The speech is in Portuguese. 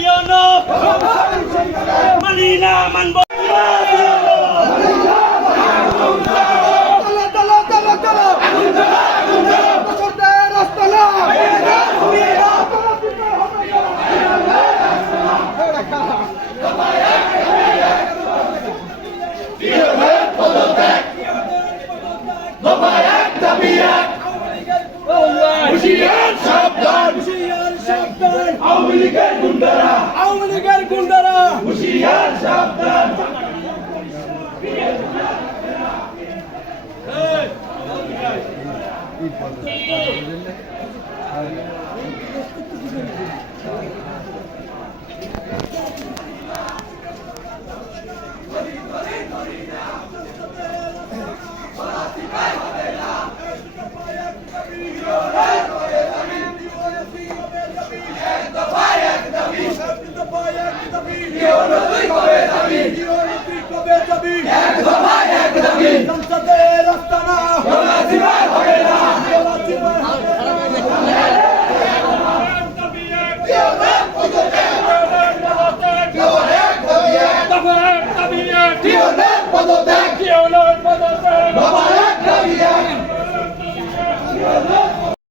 মানিও না মানব Davi! Dio non ti come Davi! Dio non ti come Davi!